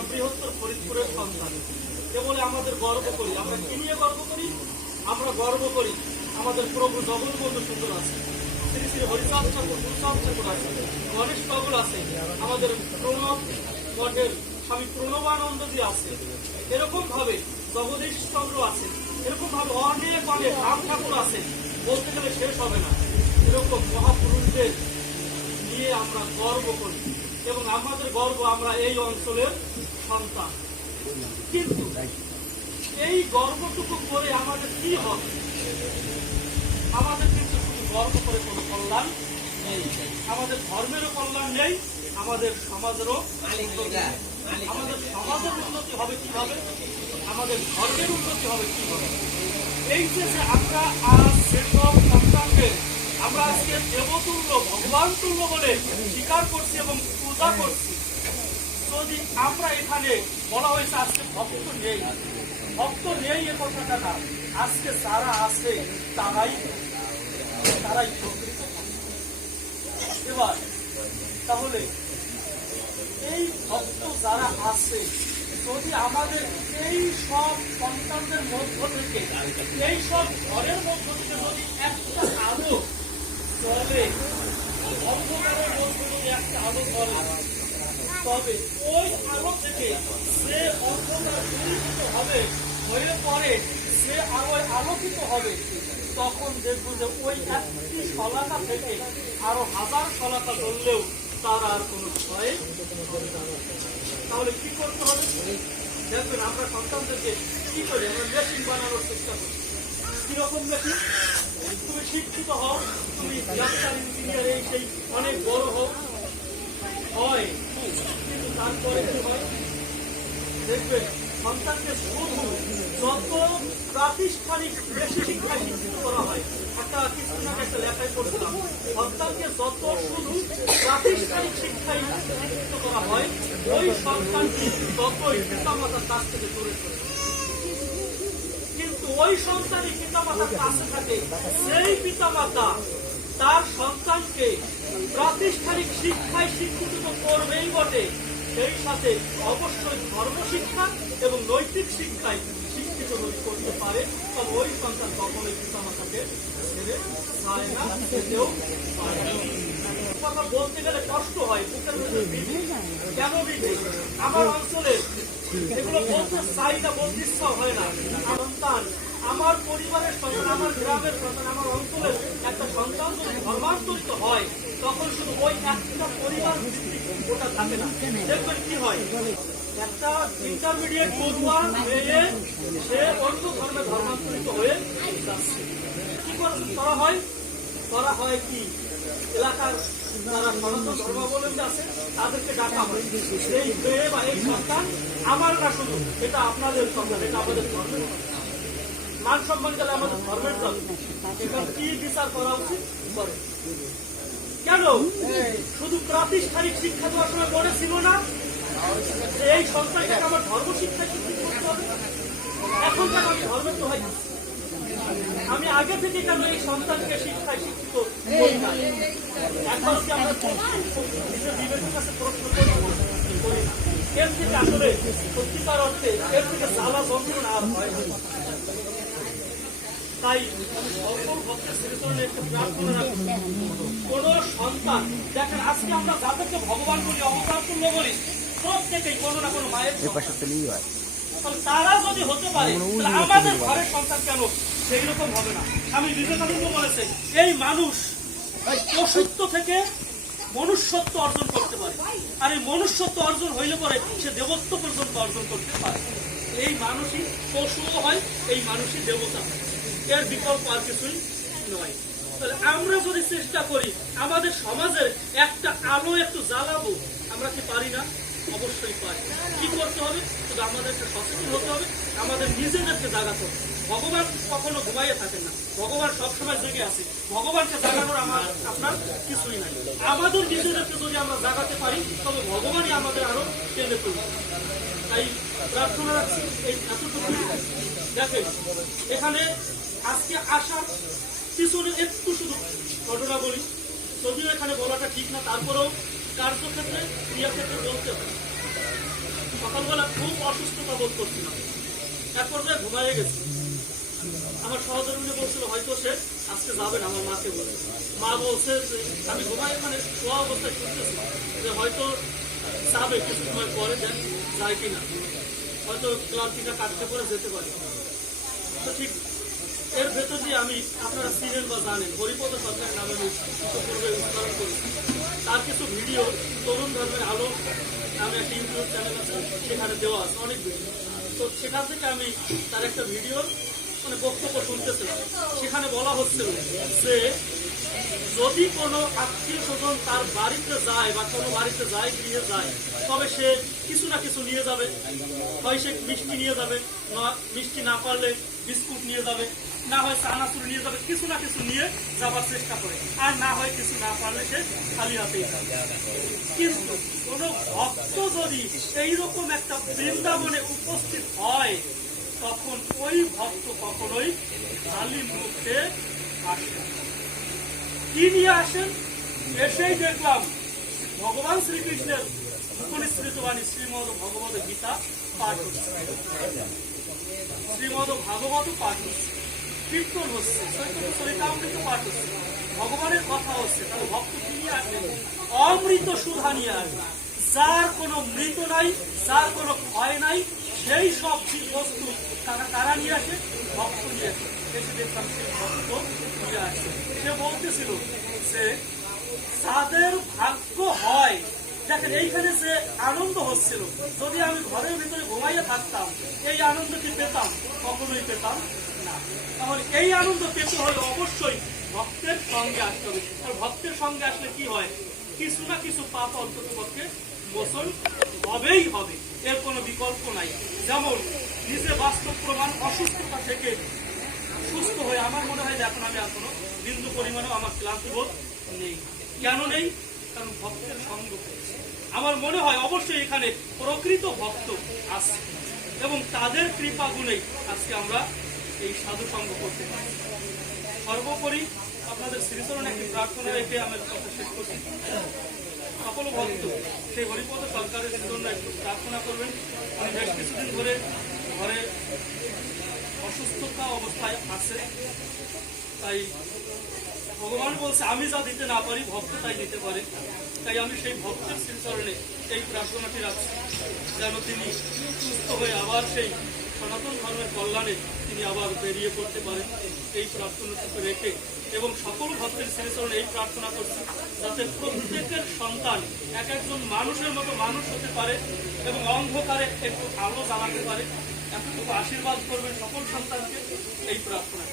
আমরা বৃহত্তর ফরিদপুরের সন্তান। এ বলে আমাদের গর্ব করি। আমরা কি নিয়ে গর্ব করি? আমরা গর্ব করি আমাদের প্রভু জগন্নাথ সুন্দর আছে, শ্রী শ্রী হরিচাঁদ ঠাকুর ঠাকুর আছে, গণেশ বাবুল আছে, আমাদের প্রণব মঠের স্বামী প্রণবানন্দজি আছে, এরকম ভাবে জগদীশ চন্দ্র আছে, এরকম ভাবে অনেক অনেক রাম ঠাকুর আছে, বলতে গেলে শেষ হবে না। এরকম মহাপুরুষদের নিয়ে আমরা গর্ব করি এবং আমাদের গর্ব আমরা এই অঞ্চলের সন্তান। কিন্তু এই গর্বটুকু করে আমাদের কি হবে? আমাদের কিন্তু শুধু গর্ব করে কোনো কল্যাণ নেই। আমাদের ধর্মেরও কল্যাণ নেই, আমাদের সমাজেরও আমাদের সমাজের উন্নতি হবে কিভাবে? আমাদের ধর্মের উন্নতি হবে কিভাবে? এই যে আমরা আজ সেসব সন্তানকে আমরা আজকে দেবতুল্য ভগবান তুল্য বলে স্বীকার করছি এবং পূজা করছি, যদি আমরা এখানে বলা হয়েছে আজকে ভক্ত নেই, ভক্ত নেই এ কথাটা না, আজকে যারা আছে তারাই প্রকৃত। এবার তাহলে এই ভক্ত যারা আছে, যদি আমাদের এই সব সন্তানদের মধ্য থেকে, এই সব ঘরের মধ্য থেকে যদি একটা আলো চলে, অন্ধকারের মধ্যে যদি একটা আলো চলে, তবে ওই আলো থেকে সে অন্ধকার দূরীভূত হবে, হয়ে পরে সে আলোয় আলোকিত হবে, তখন দেখবো যে ওই একটি শলাকা থেকে আরো হাজার শলাকা জ্বললেও তার আর কোনো ভয়। তাহলে কি করতে হবে? দেখবেন আমরা সন্তানদেরকে কি করি, আমরা মেশিন বানানোর চেষ্টা করি। কিরকম মেশিন? তুমি শিক্ষিত হও, তুমি ডাক্তার ইঞ্জিনিয়ার এই সেই অনেক বড় হও, হয়, কিন্তু তারপরে কি হয়? দেখবেন সন্তানকে শুধু যত প্রাতিষ্ঠানিক বেশি শিক্ষায় শিক্ষিত করা হয়, কিছুদিন আগে একটা লেখায় পড়ছিলাম, সন্তানকে যত শুধু প্রাতিষ্ঠানিক শিক্ষায় শিক্ষিত করা হয়, ওই সন্তানটি ততই পিতামাতার কাছ থেকে দূরে সরে। কিন্তু ওই সন্তানই পিতামাতার কাছে থাকে, সেই পিতামাতা তার সন্তানকে প্রাতিষ্ঠানিক শিক্ষায় শিক্ষিত করবেই বটে, সেই সাথে অবশ্যই ধর্মশিক্ষা এবং নৈতিক শিক্ষায় শিক্ষিত করতে পারে, তবে ওই সন্তান কখনোই পিতামাতাকে ছেড়ে যায় না, যেতেও পারে না। কথা বলতে গেলে কষ্ট হয়, বুকের মধ্যে বিধি। কেন বিধি? আমার অঞ্চলে এগুলো বলতে চাই না, বলতে ইচ্ছা হয় না। সন্তান, আমার পরিবারের সন্তান, আমার গ্রামের সন্তান, আমার অঞ্চলের একটা সন্তান যদি ধর্মান্তরিত হয়, তখন শুধু ওই একটা পরিবার ওটা থাকে না। দেখবেন কি হয়, একটা ইন্টারমিডিয়েট পড়ুয়া মেয়ে সে অন্য ধর্মে ধর্মান্তরিত হয়ে যাচ্ছে। কি করা হয়? করা হয় কি, এলাকার যারা সনাতন ধর্মাবলম্বী আছে তাদেরকে ডাকা হয়, এই মেয়ে বা এই সন্তান আমার না, শুধু এটা আপনাদের সন্তান, এটা আমাদের ধর্মের মান সম্মান গেলে আমাদের ধর্মের দাবি। এখানে কি বিচার করা উচিত করে? কেন শুধু প্রাতিষ্ঠানিক শিক্ষা দেওয়ার সময় মনে ছিল না এই সন্তানকে আমার ধর্ম শিক্ষায় শিক্ষিত করতে হবে? এখন কেন আমি ধর্মের তো হয়, আমি আগে থেকে কেন এই সন্তানকে শিক্ষায় শিক্ষিত করি না? একবার কি আমরা নিজের বিবেকের কাছে প্রশ্ন করি না? এর থেকে আসলে সত্যিকার অর্থে এর থেকে জ্বালা যন্ত্রণা আর হয় না। তাই আমি সকল ভক্তের শ্রীচরণে একটা প্রার্থনা রাখি, কোন সন্তান, দেখেন আজকে আমরা যাদেরকে ভগবান বলি, অবতার তুল্য বলি, প্রত্যেকেই কোনো না কোনো মায়ের, তারা যদি হতে পারে আমাদের ঘরের সন্তান কেন সেই রকম হবে না? আমি বিবেকানন্দ বলেছে, এই মানুষ পশুত্ব থেকে মনুষ্যত্ব অর্জন করতে পারে, আর এই মনুষ্যত্ব অর্জন হইলে পরে সে দেবত্ব পর্যন্ত অর্জন করতে পারে। এই মানুষই পশুও হয়, এই মানুষই দেবতা হয়, এর বিকল্প আর কিছুই নয়। তাহলে আমরা যদি চেষ্টা করি আমাদের সমাজের একটা আলো একটু জ্বালাবো, আমরা কি পারি না? অবশ্যই পারি। কি করতে হবে? শুধু আমাদেরকে সচেতন হতে হবে, আমাদের নিজেদেরকে জাগাতে হবে। ভগবান কখনো ঘুমাইয়ে থাকেন না, ভগবান সবসময় জেগে আছে। ভগবানকে জাগানোর আপনার কিছুই নাই। আমাদের নিজেদেরকে যদি আমরা জাগাতে পারি, তবে ভগবানই আমাদের আরো টেনে তুলবে। তাই প্রার্থনা রাখছি এই এতটুকু। দেখেন এখানে আজকে আসার পিছনে একটু শুধু ঘটনা বলি, যদিও এখানে বলাটা ঠিক না, তারপরেও কার্যক্ষেত্রে ক্রিয়াক্ষেত্রে বলতে হবে। সকালবেলা খুব অসুস্থতা বোধ করছিলাম, এক পর্যায়ে ঘুমাইয়ে গেছি। আমার সহধর্মী বলছিল হয়তো সে আজকে যাবে না, আমার মাকে বলে। মা বলছে যে আমি ঘুমাই মানে শোয়া অবস্থায় শুনতেছি যে হয়তো যাবে কিছু সময় পরে, দেন যায় কিনা, হয়তো ক্লান্তিটা কাটতে পরে যেতে পারে। তো ঠিক এর ভেতর দিয়ে আমি, আপনারা চিনেন বা জানেন, হরিপদ সরকারের নামে আমি পূর্বে উচ্চারণ করেছি। তার কিছু ভিডিও তরুণ ধর্মের আলো নামে একটা ইউটিউব চ্যানেল আছে, সেখানে দেওয়া আছে অনেক ভিডিও। তো সেখান থেকে আমি তার একটা ভিডিও মানে বক্তব্য শুনতেছিলাম। সেখানে বলা হচ্ছিল যে যদি কোনো আত্মীয় স্বজন তার বাড়িতে যায় বা কোনো বাড়িতে যায়, গৃহে যায়, তবে সে কিছু না কিছু নিয়ে যাবে। হয় সে মিষ্টি নিয়ে যাবে, মিষ্টি না পারলে বিস্কুট নিয়ে যাবে, না হয় চানাচুর নিয়ে যাবে, কিছু না কিছু নিয়ে যাবার চেষ্টা করে, আর না হয় কিছু না পারলে সে খালি হাতেই যাবে। কিন্তু কোন ভক্ত যদি এইরকম একটা বৃন্দাবনে উপস্থিত হয়, তখন ওই ভক্ত কখনোই খালি মুখে আসে না। কি নিয়ে আসেন? এসেই দেখলাম ভগবান শ্রীকৃষ্ণের উপনিসৃত বাণী শ্রীমদ ভগবত গীতা পাঠ হচ্ছে, শ্রীমদ ভাগবত পাঠ হচ্ছে, কীর্তন হচ্ছে, চৈতন্য চরিতামৃত পাঠ হচ্ছে, ভগবানের কথা হচ্ছে। তাহলে ভক্ত কি নিয়ে আসবে? অমৃত সুধা নিয়ে আসবে। যার কোনো মৃত নাই, যার কোনো ক্ষয় নাই, সেই সব বস্তু তারা নিয়ে আসে, ভক্ত নিয়ে আসে। এসে দেখলাম সেই ভক্ত নিয়ে আসে। সে বলতেছিল যে যাদের ভাগ্য হয়, দেখেন এইখানে যে আনন্দ হচ্ছিল, যদি আমি ঘরের ভিতরে ঘুমাইয়া থাকতাম এই আনন্দ কি পেতাম? কখনোই পেতাম না। তাহলে এই আনন্দ পেতে হলে অবশ্যই ভক্তের সঙ্গে আসতে হবে। আর ভক্তের সঙ্গে আসলে কি হয়? কিছু না কিছু পাপ অন্তত পক্ষে মোচন হবেই হবে, এর কোনো বিকল্প নাই। যেমন নিজে বাস্তব প্রমাণ, অসুস্থতা থেকে সুস্থ হয়ে আমার মনে হয় যে এখন আমি আর কোনো বিন্দু পরিমাণেও আমার ক্লান্তি বোধ নেই। কেন নেই? কারণ ভক্তের সঙ্গ পেয়েছি। আমার মনে হয় অবশ্যই এখানে প্রকৃত ভক্ত আছে এবং তাদের কৃপা গুণেই আজকে আমরা এই সাধু সঙ্গ করতে পারি। সর্বোপরি আপনাদের শ্রীচরণে একটি প্রার্থনা রেখে আমার কথা শেষ করছি। সকল ভক্ত সেই হরিপদ সরকারের জন্য একটু প্রার্থনা করবেন। উনি বেশ কিছুদিন ধরে ঘরে অসুস্থতা অবস্থায় আছে, তাই ভগবান বলছে আমি যা দিতে না পারি ভক্ত তাই দিতে পারে। তাই আমি সেই ভক্তের শ্রীচরণে এই প্রার্থনাটি রাখছি, যেন তিনি সুস্থ হয়ে আবার সেই সনাতন ধর্মের কল্যাণে তিনি আবার বেরিয়ে পড়তে পারেন। এই প্রার্থনাটুকু রেখে এবং সকল ভক্তের শ্রীচরণে এই প্রার্থনা করছি যাতে প্রত্যেকের সন্তান এক একজন মানুষের মতো মানুষ হতে পারে এবং অন্ধকারে একটু আলো জ্বালাতে পারে। এতটুকু আশীর্বাদ করবেন সকল সন্তানকে, এই প্রার্থনা।